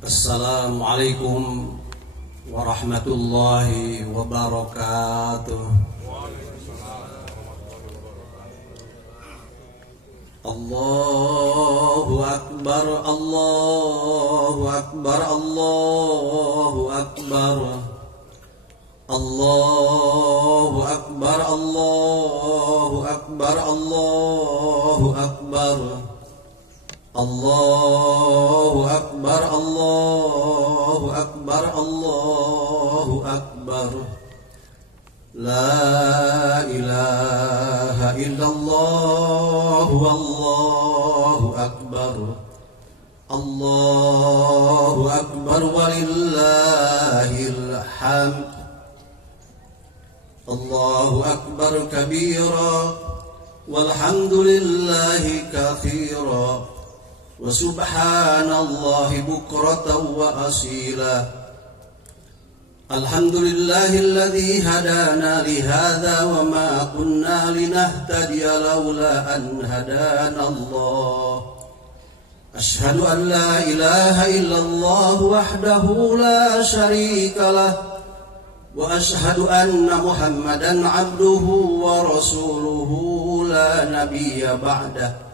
Assalamualaikum warahmatullahi wabarakatuh. Allahu Akbar, Allahu Akbar, Allahu Akbar, Allahu Akbar, Allahu Akbar, Allahu Akbar, Allahu Akbar, Allahu Akbar, Allahu Akbar. La ilaha illallah, Allahu Akbar, Allahu Akbar, walillahil hamd. Allahu Akbar kabira, walhamdulillahi katsira, wa subhanallahi bukratan wa asila. Alhamdulillahilladzi hadana lihadza wa ma kunna linahtadiya laula an hadana Allah. Asyhadu an la ilaha illallah wahdahu la syarika lah, wa asyhadu anna Muhammadan abduhu wa rasuluhu la nabiyya ba'dah.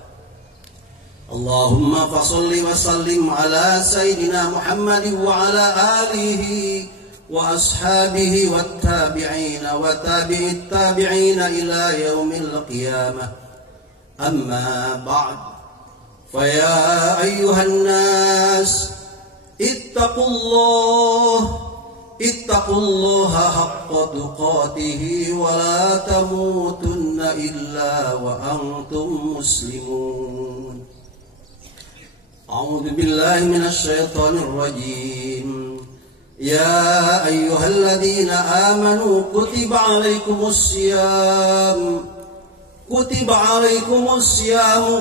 Allahumma fasholli wa sallim ala sayyidina Muhammadin wa ala alihi wa ashabihi wat tabi'ina wa tabi'it tabi'ina ila yaumil qiyamah. Amma ba'd, fa ya ayyuhan nas ittaqullaha haqqa tuqatih wa la tamutunna illa wa antum muslimun. A'udzu billahi minasy syaithanir rajim. Ya ayyuhalladzina amanu kutiba alaikumus siyam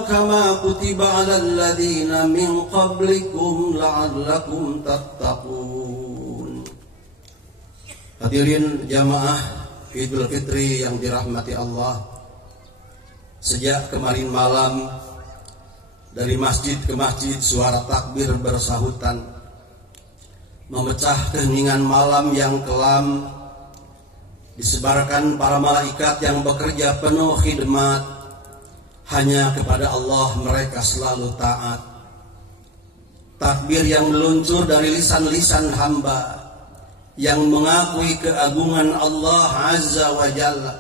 kama kutiba alal ladzina min qablikum la'allakum tattaqun. Hadirin jamaah Idul Fitri yang dirahmati Allah, sejak kemarin malam dari masjid ke masjid suara takbir bersahutan, memecah keheningan malam yang kelam. Disebarkan para malaikat yang bekerja penuh khidmat, hanya kepada Allah mereka selalu taat. Takbir yang meluncur dari lisan-lisan hamba yang mengakui keagungan Allah Azza wa Jalla,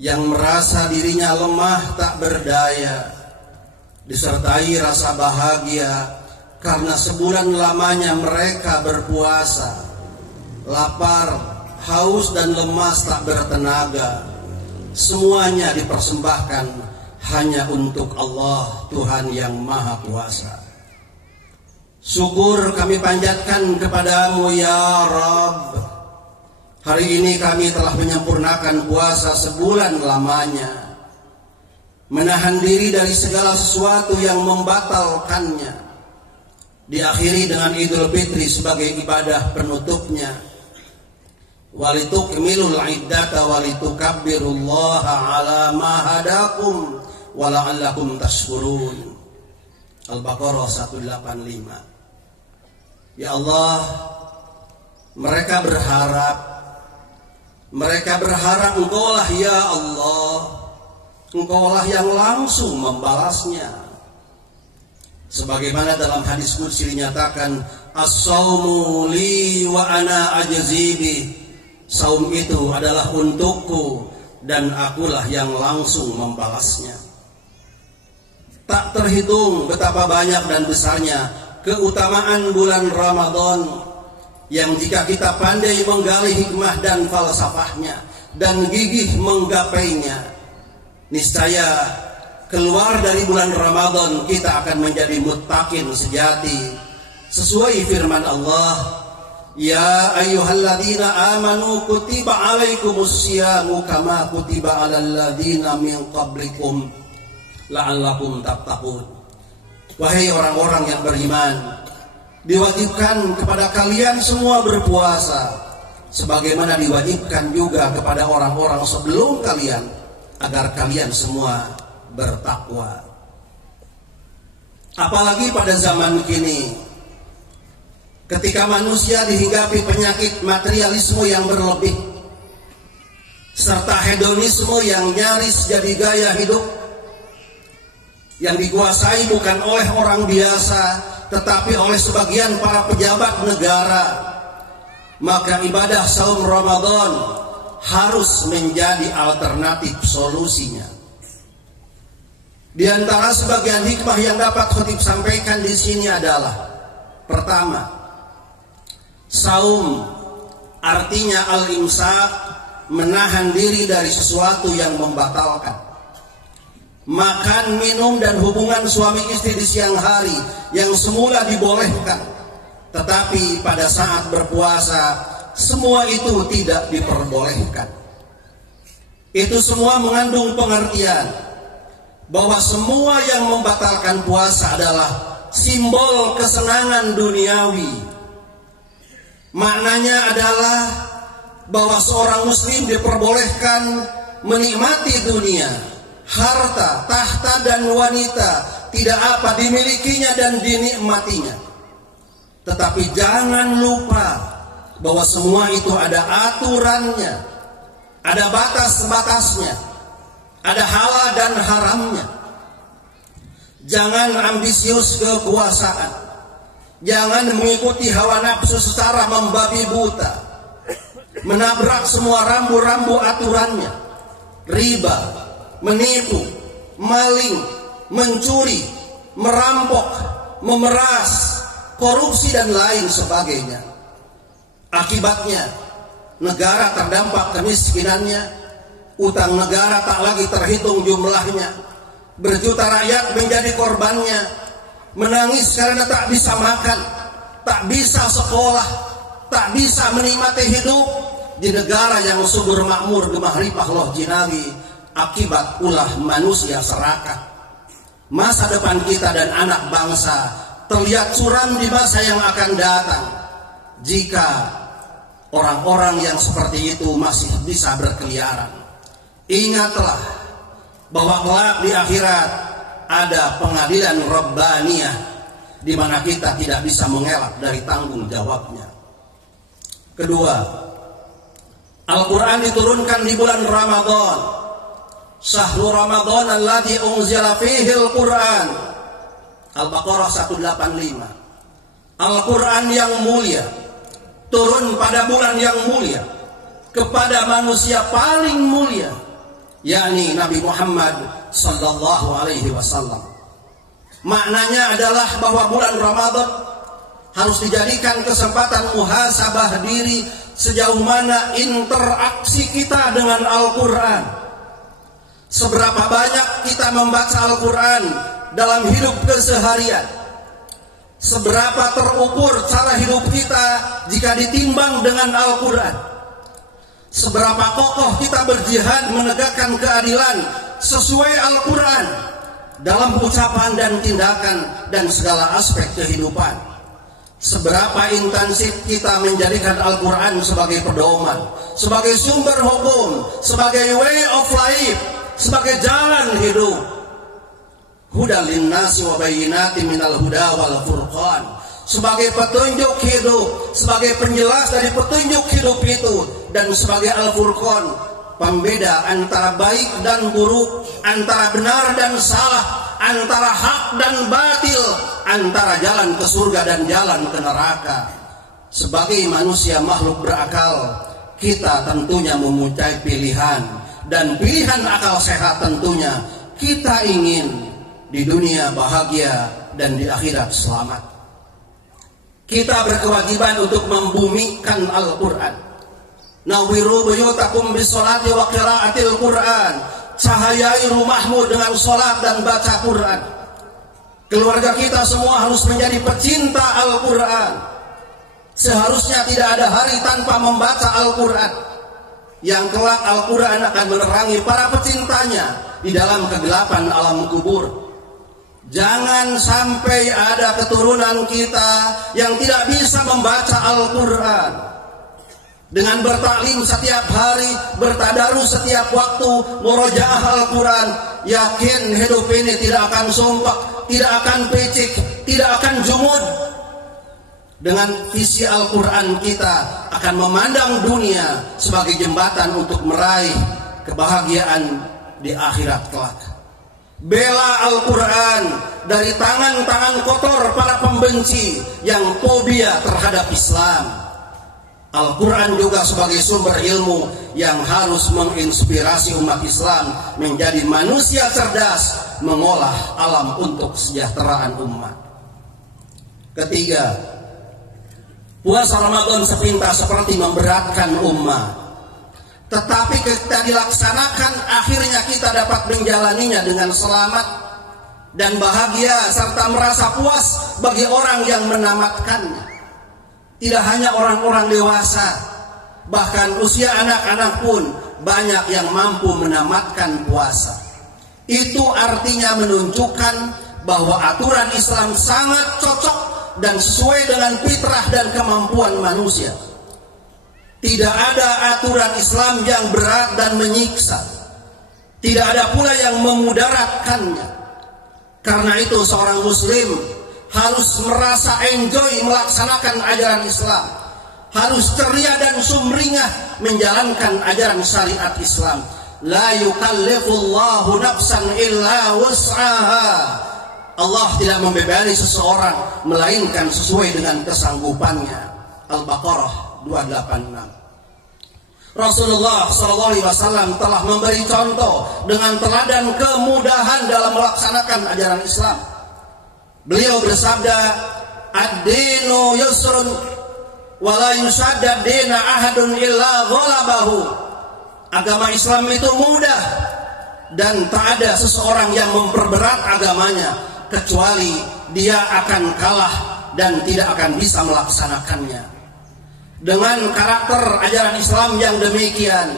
yang merasa dirinya lemah tak berdaya, disertai rasa bahagia karena sebulan lamanya mereka berpuasa, lapar, haus dan lemas tak bertenaga. Semuanya dipersembahkan hanya untuk Allah, Tuhan yang Maha Kuasa. Syukur kami panjatkan kepadamu ya Rabb. Hari ini kami telah menyempurnakan puasa sebulan lamanya, menahan diri dari segala sesuatu yang membatalkannya. Diakhiri dengan Idul Fitri sebagai ibadah penutupnya. Walitukmilul iddata walitukabbirullaha ala ma hadakum wa la'allakum tashkurun. Al-Baqarah 185. Ya Allah, mereka berharap Engkaulah ya Allah, Engkaulah yang langsung membalasnya. Sebagaimana dalam hadis qudsi dinyatakan, as-saumu li wa ana ajzibi. Saum itu adalah untukku dan akulah yang langsung membalasnya. Tak terhitung betapa banyak dan besarnya keutamaan bulan Ramadan, yang jika kita pandai menggali hikmah dan falsafahnya dan gigih menggapainya, niscaya keluar dari bulan Ramadan kita akan menjadi muttaqin sejati. Sesuai firman Allah, ya ayyuhalladzina amanu kutiba alaikumus syamu kama kutiba alal ladzina min qablikum la'allakum tattaqun. Wahai orang-orang yang beriman, diwajibkan kepada kalian semua berpuasa sebagaimana diwajibkan juga kepada orang-orang sebelum kalian, agar kalian semua bertakwa. Apalagi pada zaman kini, ketika manusia dihinggapi penyakit materialisme yang berlebih serta hedonisme yang nyaris jadi gaya hidup yang dikuasai bukan oleh orang biasa tetapi oleh sebagian para pejabat negara, maka ibadah saum Ramadan harus menjadi alternatif solusinya. Di antara sebagian hikmah yang dapat khatib sampaikan di sini adalah: pertama, saum artinya al-imsak, menahan diri dari sesuatu yang membatalkan. Makan, minum, dan hubungan suami istri di siang hari yang semula dibolehkan, tetapi pada saat berpuasa semua itu tidak diperbolehkan. Itu semua mengandung pengertian bahwa semua yang membatalkan puasa adalah simbol kesenangan duniawi. Maknanya adalah bahwa seorang muslim diperbolehkan menikmati dunia, harta, tahta, dan wanita, tidak apa dimilikinya dan dinikmatinya. Tetapi jangan lupa bahwa semua itu ada aturannya, ada batas-batasnya, ada halal dan haramnya. Jangan ambisius kekuasaan, jangan mengikuti hawa nafsu secara membabi buta, menabrak semua rambu-rambu aturannya, riba, menipu, maling, mencuri, merampok, memeras, korupsi, dan lain sebagainya. Akibatnya negara terdampak kemiskinannya, utang negara tak lagi terhitung jumlahnya, berjuta rakyat menjadi korbannya, menangis karena tak bisa makan, tak bisa sekolah, tak bisa menikmati hidup di negara yang subur makmur gemah ripah loh jinawi. Akibat ulah manusia serakah. Masa depan kita dan anak bangsa terlihat suram di masa yang akan datang jika orang-orang yang seperti itu masih bisa berkeliaran. Ingatlah bahwa kelak di akhirat ada pengadilan Rabbaniyah di mana kita tidak bisa mengelak dari tanggung jawabnya. Kedua, Al-Quran diturunkan di bulan Ramadan. Syahrul Ramadan alladzi unzila fihi al-Quran. Al-Baqarah 185. Al-Quran yang mulia turun pada bulan yang mulia kepada manusia paling mulia, yakni Nabi Muhammad sallallahu alaihi wasallam. Maknanya adalah bahwa bulan Ramadan harus dijadikan kesempatan muhasabah diri sejauh mana interaksi kita dengan Al-Quran. Seberapa banyak kita membaca Al-Quran dalam hidup keseharian? Seberapa terukur cara hidup kita jika ditimbang dengan Al-Quran? Seberapa kokoh kita berjihad menegakkan keadilan sesuai Al-Quran dalam ucapan dan tindakan dan segala aspek kehidupan? Seberapa intensif kita menjadikan Al-Quran sebagai pedoman, sebagai sumber hukum, sebagai way of life, sebagai jalan hidup. Hudal linnasi wa bayyinatin minal huda wal furqan, sebagai petunjuk hidup, sebagai penjelas dari petunjuk hidup itu, dan sebagai Al-Furqan, pembeda antara baik dan buruk, antara benar dan salah, antara hak dan batil, antara jalan ke surga dan jalan ke neraka. Sebagai manusia makhluk berakal, kita tentunya mempunyai pilihan, dan pilihan akal sehat tentunya kita ingin di dunia bahagia dan di akhirat selamat. Kita berkewajiban untuk membumikan Al-Quran. Nawwiru buyutakum bisolati wa qiraatil Quran. Cahayai rumahmu dengan solat dan baca Quran. Keluarga kita semua harus menjadi pecinta Al-Quran. Seharusnya tidak ada hari tanpa membaca Al-Quran. Yang kelak Al-Quran akan menerangi para pecintanya di dalam kegelapan alam kubur. Jangan sampai ada keturunan kita yang tidak bisa membaca Al-Quran. Dengan bertaklim setiap hari, bertadarus setiap waktu, murojaah Al-Quran, yakin hidup ini tidak akan sumpah, tidak akan picik, tidak akan jumud. Dengan visi Al-Quran kita akan memandang dunia sebagai jembatan untuk meraih kebahagiaan di akhirat kelak. Bela Al-Quran dari tangan-tangan kotor para pembenci yang fobia terhadap Islam. Al-Quran juga sebagai sumber ilmu yang harus menginspirasi umat Islam menjadi manusia cerdas, mengolah alam untuk kesejahteraan umat. Ketiga, puasa Ramadan sepintas seperti memberatkan umat, tetapi ketika dilaksanakan akhirnya kita dapat menjalaninya dengan selamat dan bahagia serta merasa puas bagi orang yang menamatkannya. Tidak hanya orang-orang dewasa, bahkan usia anak-anak pun banyak yang mampu menamatkan puasa. Itu artinya menunjukkan bahwa aturan Islam sangat cocok dan sesuai dengan fitrah dan kemampuan manusia. Tidak ada aturan Islam yang berat dan menyiksa. Tidak ada pula yang memudaratkannya. Karena itu seorang muslim harus merasa enjoy melaksanakan ajaran Islam, harus ceria dan sumringah menjalankan ajaran syariat Islam. La yukallifullahu nafsan illa wus'aha. Allah tidak membebani seseorang melainkan sesuai dengan kesanggupannya. Al-Baqarah 286. Rasulullah SAW telah memberi contoh dengan teladan kemudahan dalam melaksanakan ajaran Islam. Beliau bersabda, ad-dinu yusrun wa la yusaddad dina ahadun illa ghalabahu. Agama Islam itu mudah dan tak ada seseorang yang memperberat agamanya kecuali dia akan kalah dan tidak akan bisa melaksanakannya. Dengan karakter ajaran Islam yang demikian,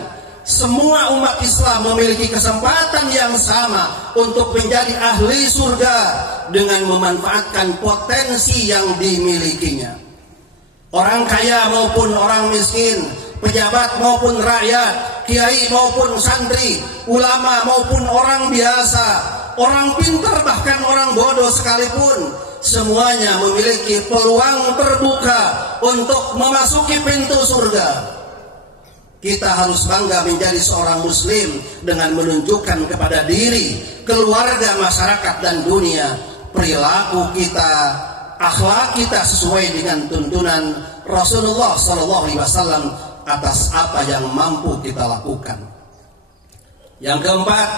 semua umat Islam memiliki kesempatan yang sama untuk menjadi ahli surga dengan memanfaatkan potensi yang dimilikinya. Orang kaya maupun orang miskin, pejabat maupun rakyat, kiai maupun santri, ulama maupun orang biasa, orang pintar bahkan orang bodoh sekalipun, semuanya memiliki peluang terbuka untuk memasuki pintu surga. Kita harus bangga menjadi seorang muslim dengan menunjukkan kepada diri, keluarga, masyarakat dan dunia perilaku kita, akhlak kita sesuai dengan tuntunan Rasulullah SAW atas apa yang mampu kita lakukan. Yang keempat,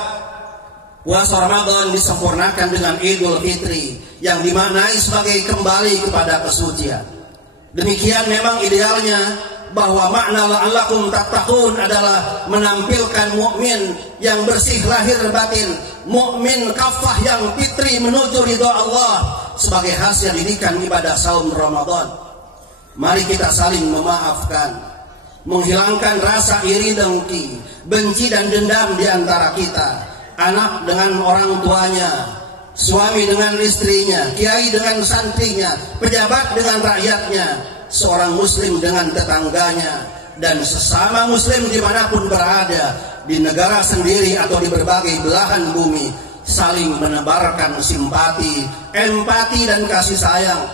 puasa Ramadan disempurnakan dengan Idul Fitri yang dimaknai sebagai kembali kepada kesucian. Demikian memang idealnya, bahwa makna la'allakum tattaqun adalah menampilkan mukmin yang bersih lahir batin, mukmin kafah yang fitri menuju ridha Allah sebagai hasil didikan ibadah saum Ramadan. Mari kita saling memaafkan, menghilangkan rasa iri dengki, benci dan dendam di antara kita, anak dengan orang tuanya, suami dengan istrinya, kiai dengan santrinya, pejabat dengan rakyatnya, seorang muslim dengan tetangganya, dan sesama muslim dimanapun berada, di negara sendiri atau di berbagai belahan bumi, saling menebarkan simpati, empati dan kasih sayang,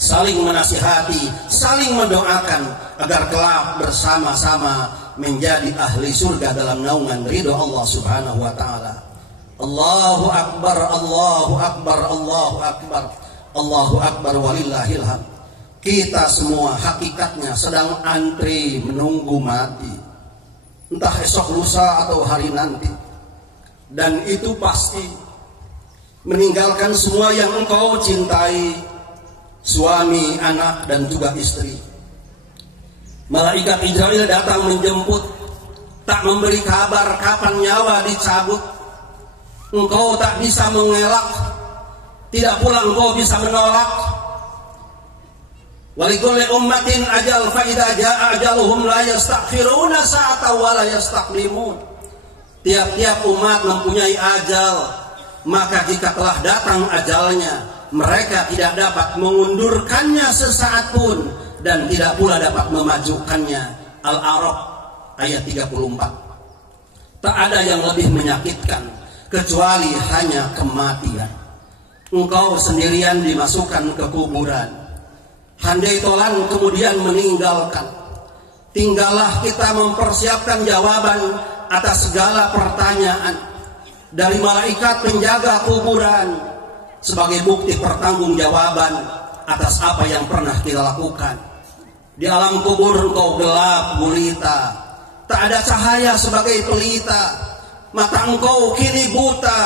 saling menasihati, saling mendoakan agar kelak bersama-sama menjadi ahli surga dalam naungan ridho Allah Subhanahu wa taala. Allahu akbar, Allahu akbar, Allahu akbar, Allahu akbar walillahil hamd. Kita semua hakikatnya sedang antri menunggu mati, entah esok lusa atau hari nanti. Dan itu pasti meninggalkan semua yang engkau cintai, suami, anak, dan juga istri. Malaikat Israel datang menjemput, tak memberi kabar kapan nyawa dicabut. Engkau tak bisa mengelak, tidak pula engkau bisa menolak. Walikulli ummatin ajal fa idza jaa ajaluhum la yastaghfiruna sa'atan wa la yastaqdimun. Tiap-tiap umat mempunyai ajal, maka jika telah datang ajalnya, mereka tidak dapat mengundurkannya sesaat pun dan tidak pula dapat memajukannya. Al-A'raf ayat 34. Tak ada yang lebih menyakitkan kecuali hanya kematian. Engkau sendirian dimasukkan ke kuburan, handai tolan kemudian meninggalkan. Tinggallah kita mempersiapkan jawaban atas segala pertanyaan dari malaikat penjaga kuburan sebagai bukti pertanggungjawaban atas apa yang pernah kita lakukan. Di alam kubur engkau gelap gulita, tak ada cahaya sebagai pelita. Mata engkau kini buta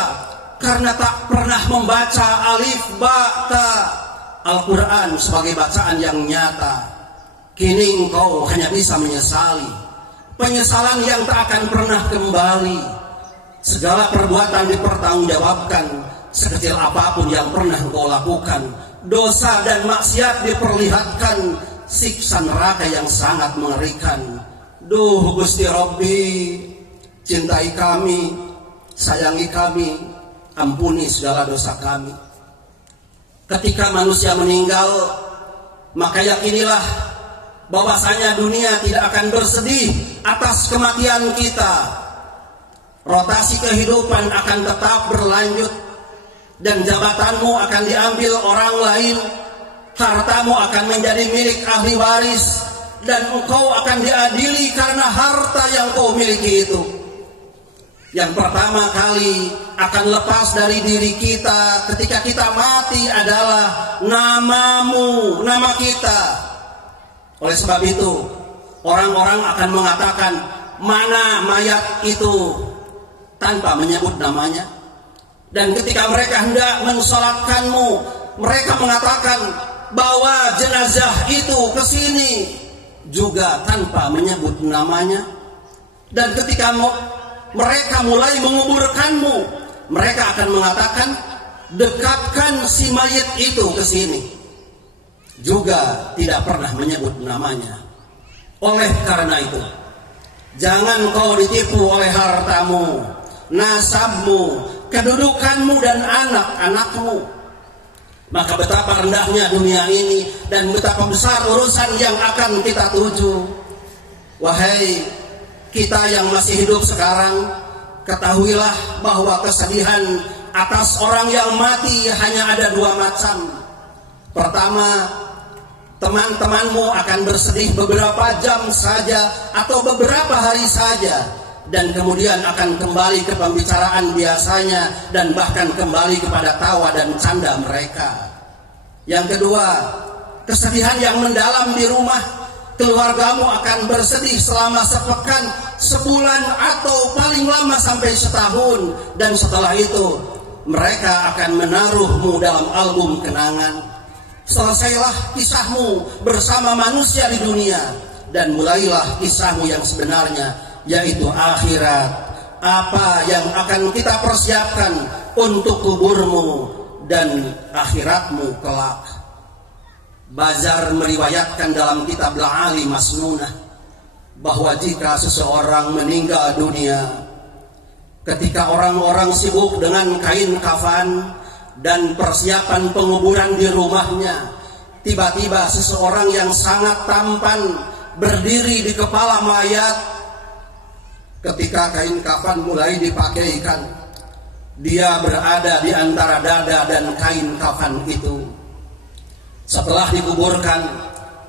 karena tak pernah membaca alif ba ta, Al-Quran sebagai bacaan yang nyata. Kini engkau hanya bisa menyesali, penyesalan yang tak akan pernah kembali. Segala perbuatan dipertanggungjawabkan, sekecil apapun yang pernah engkau lakukan. Dosa dan maksiat diperlihatkan, siksa neraka yang sangat mengerikan. Duh Gusti Rabbi, cintai kami, sayangi kami, ampuni segala dosa kami. Ketika manusia meninggal, maka yakinilah bahwasanya dunia tidak akan bersedih atas kematian kita. Rotasi kehidupan akan tetap berlanjut, dan jabatanmu akan diambil orang lain. Hartamu akan menjadi milik ahli waris, dan engkau akan diadili karena harta yang kau miliki itu. Yang pertama kali akan lepas dari diri kita ketika kita mati adalah namamu, nama kita. Oleh sebab itu, orang-orang akan mengatakan, mana mayat itu, tanpa menyebut namanya. Dan ketika mereka hendak mensolatkanmu, mereka mengatakan, bawa jenazah itu ke sini, juga tanpa menyebut namanya. Dan ketika mereka mulai menguburkanmu, mereka akan mengatakan, dekatkan si mayat itu ke sini, juga tidak pernah menyebut namanya. Oleh karena itu, jangan kau ditipu oleh hartamu, nasabmu, kedudukanmu, dan anak-anakmu. Maka betapa rendahnya dunia ini, dan betapa besar urusan yang akan kita tuju. Wahai kita yang masih hidup sekarang, ketahuilah bahwa kesedihan atas orang yang mati hanya ada dua macam. Pertama, teman-temanmu akan bersedih beberapa jam saja atau beberapa hari saja, dan kemudian akan kembali ke pembicaraan biasanya, dan bahkan kembali kepada tawa dan canda mereka. Yang kedua, kesedihan yang mendalam di rumah. Keluargamu akan bersedih selama sepekan, sebulan, atau paling lama sampai setahun, dan setelah itu mereka akan menaruhmu dalam album kenangan. Selesailah kisahmu bersama manusia di dunia, dan mulailah kisahmu yang sebenarnya, yaitu akhirat. Apa yang akan kita persiapkan untuk kuburmu dan akhiratmu kelak. Bazar meriwayatkan dalam kitab La'ali Masnunah bahwa jika seseorang meninggal dunia, ketika orang-orang sibuk dengan kain kafan dan persiapan penguburan di rumahnya, tiba-tiba seseorang yang sangat tampan berdiri di kepala mayat. Ketika kain kafan mulai dipakaikan, dia berada di antara dada dan kain kafan itu. Setelah dikuburkan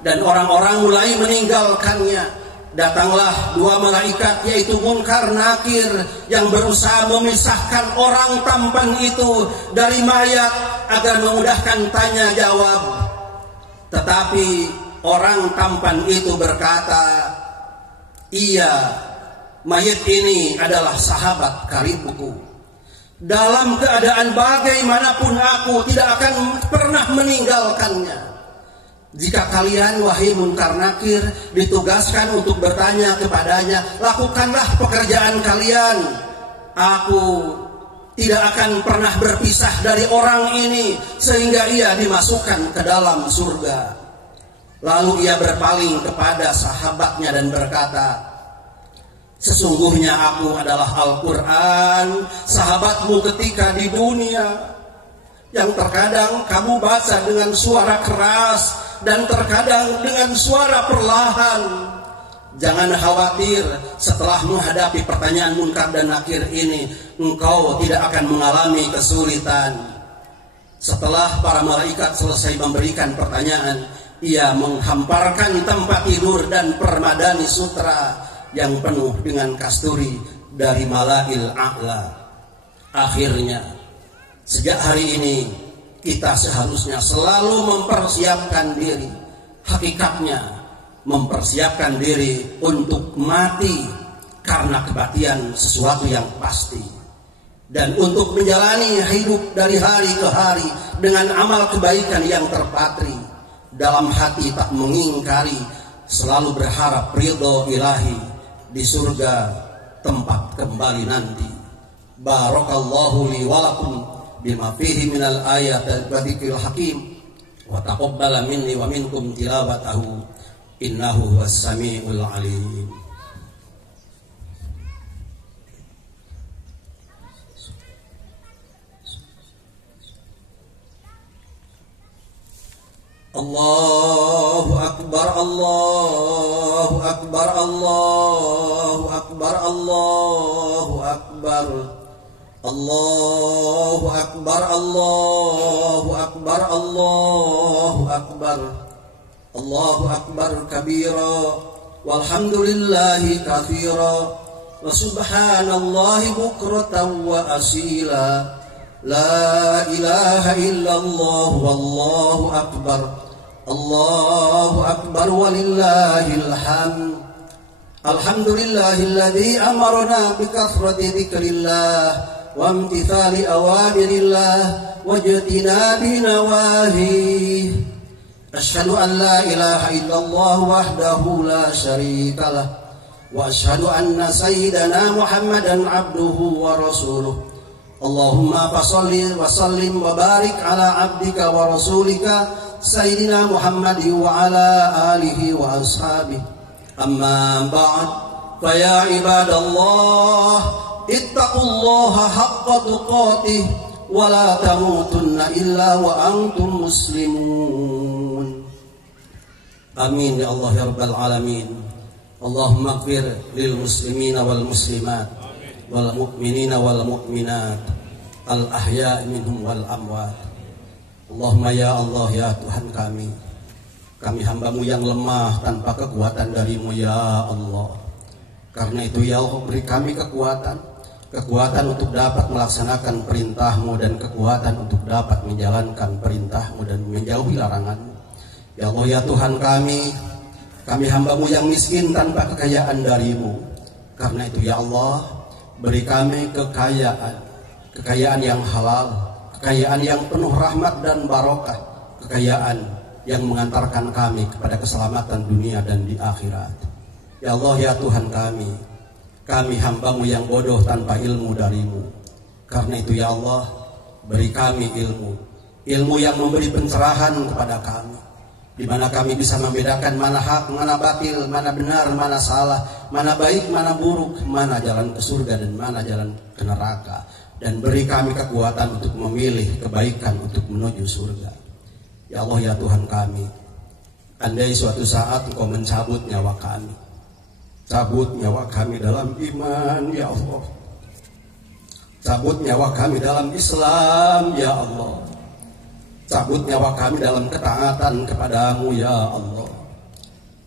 dan orang-orang mulai meninggalkannya, datanglah dua malaikat, yaitu Munkar Nakir, yang berusaha memisahkan orang tampan itu dari mayat agar memudahkan tanya jawab. Tetapi orang tampan itu berkata, iya, mayat ini adalah sahabat karibku. Dalam keadaan bagaimanapun aku tidak akan pernah meninggalkannya. Jika kalian, wahai Munkar Nakir, ditugaskan untuk bertanya kepadanya, lakukanlah pekerjaan kalian. Aku tidak akan pernah berpisah dari orang ini sehingga ia dimasukkan ke dalam surga. Lalu ia berpaling kepada sahabatnya dan berkata, sesungguhnya aku adalah Al-Quran, sahabatmu ketika di dunia, yang terkadang kamu baca dengan suara keras dan terkadang dengan suara perlahan. Jangan khawatir, setelah menghadapi pertanyaan Munkar dan Nakir ini, engkau tidak akan mengalami kesulitan. Setelah para malaikat selesai memberikan pertanyaan, ia menghamparkan tempat tidur dan permadani sutra yang penuh dengan kasturi dari Malail A'la. Akhirnya, sejak hari ini kita seharusnya selalu mempersiapkan diri. Hakikatnya, mempersiapkan diri untuk mati karena kematian sesuatu yang pasti. Dan untuk menjalani hidup dari hari ke hari dengan amal kebaikan yang terpatri, dalam hati tak mengingkari, selalu berharap ridho ilahi di surga tempat kembali nanti. Barakallahu li wa lakum bima fihi minal ayat wa dzikril hakim wa taqabbala minni wa minkum tilawatahu innahu huwas samiul alim. Allahu akbar, Allahu akbar, Allahu akbar, Allahu akbar, Allahu akbar, Allahu akbar, Allahu akbar, Allahu akbar kabira walhamdulillahi katsira wa subhanallahi bukratan wa asila. La ilaha illallah wallahu akbar, Allahu akbar walillahil hamd. Alhamdulillahilladzi amarna bi kathrati dzikrillah wa imtithali awamirillah wa jtinabi nawahi. Asyhadu an la ilaha illallah wahdahu la syarikalah wa asyhadu anna sayyidana Muhammadan abduhu wa rasuluh. Allahumma fasalli wa sallim wa barik ala abdika wa rasulika sayyidina Muhammad wa ala alihi wa ashabihi. Amma ba'd, fa ya ibadallah ittaqullaha haqqa tuqatih wa la tamutunna illa wa antum muslimun. Amin ya Allah ya rabbal alamin. Allahumma ighfir lil muslimina wal muslimat wal mu'minina wal mu'minat al ahya minhum wal amwat. Allahumma ya Allah ya Tuhan kami hamba-Mu yang lemah tanpa kekuatan dari-Mu ya Allah. Karena itu ya Allah, beri kami kekuatan untuk dapat melaksanakan perintah-Mu dan kekuatan untuk dapat menjalankan perintah-Mu dan menjauhi larangan-Mu. Ya Allah ya Tuhan kami hamba-Mu yang miskin tanpa kekayaan dari-Mu. Karena itu ya Allah, beri kami kekayaan yang halal, kekayaan yang penuh rahmat dan barokah, kekayaan yang mengantarkan kami kepada keselamatan dunia dan di akhirat. Ya Allah ya Tuhan kami hamba-Mu yang bodoh tanpa ilmu dari-Mu. Karena itu ya Allah, beri kami ilmu yang memberi pencerahan kepada kami, di mana kami bisa membedakan mana hak, mana batil, mana benar, mana salah, mana baik, mana buruk, mana jalan ke surga dan mana jalan ke neraka. Dan beri kami kekuatan untuk memilih kebaikan untuk menuju surga. Ya Allah ya Tuhan kami, andai suatu saat Engkau mencabut nyawa kami, cabut nyawa kami dalam iman ya Allah, cabut nyawa kami dalam Islam ya Allah, cabut nyawa kami dalam ketaatan kepadamu ya Allah.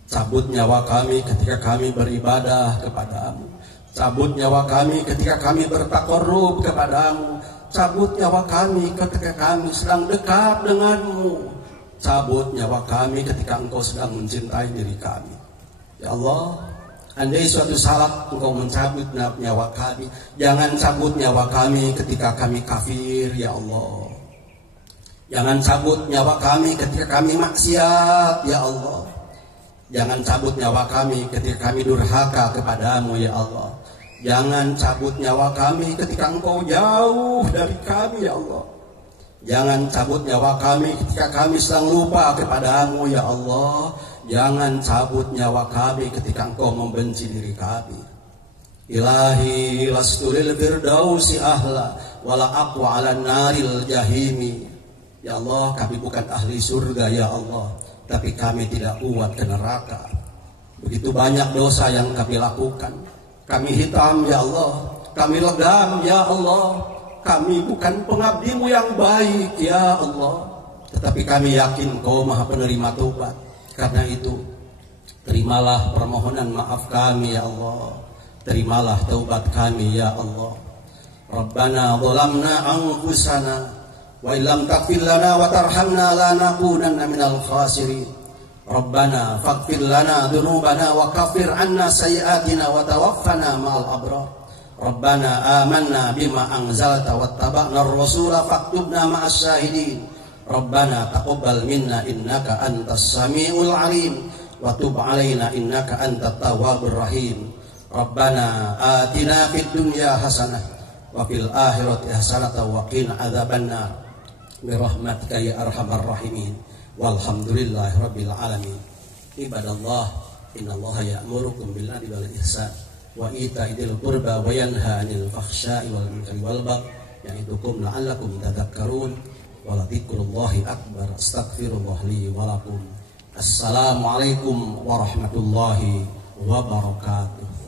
Cabut nyawa kami ketika kami beribadah kepadamu. Cabut nyawa kami ketika kami bertakarrub kepadamu. Cabut nyawa kami ketika kami sedang dekat denganmu. Cabut nyawa kami ketika Engkau sedang mencintai diri kami. Ya Allah, andai suatu saat Engkau mencabut nyawa kami, jangan cabut nyawa kami ketika kami kafir ya Allah. Jangan cabut nyawa kami ketika kami maksiat ya Allah. Jangan cabut nyawa kami ketika kami durhaka kepadamu ya Allah. Jangan cabut nyawa kami ketika Engkau jauh dari kami ya Allah. Jangan cabut nyawa kami ketika kami sedang lupa kepadamu ya Allah. Jangan cabut nyawa kami ketika Engkau membenci diri kami. Ilahi lastu lil firdausi ahla wala aqwa ala naril jahimi. Ya Allah, kami bukan ahli surga ya Allah, tapi kami tidak kuat ke neraka. Begitu banyak dosa yang kami lakukan. Kami hitam ya Allah, kami legam ya Allah. Kami bukan pengabdi-Mu yang baik ya Allah. tetapi kami yakin Kau Maha penerima taubat. Karena itu, terimalah permohonan maaf kami ya Allah. Terimalah taubat kami ya Allah. Rabbana zalamna anfusana wa illam taghfir lana wa tarhamna lanakunanna minal khasirin. Rabbana faghfir lana dzunubana wa kaffir 'anna sayyi'atina wa tawaffana ma'al abrar. Rabbana amanna bima anzalta wattaba'na ar-rasula faktubna ma'as syahidin. Rabbana taqabbal minna innaka antas samiul 'alim wa tub 'alaina innaka antat tawwabur rahim. Rabbana atina fid dunya hasanah wa fil akhirati hasanah wa qina adzabannar bi rahmatika ya arhamar rahimin. Walhamdulillahi rabbil alamin. Ibadallah, innallaha ya'murukum bil adli wal ihsan wa ita'i dzil qurba wa yanha 'anil fahsya'i wal munkari wal baghi ya'idukum la'allakum tadhakkarun. Wa dzikrullahi akbar. Astaghfirullah li wa lakum. Assalamualaikum warahmatullahi wabarakatuh.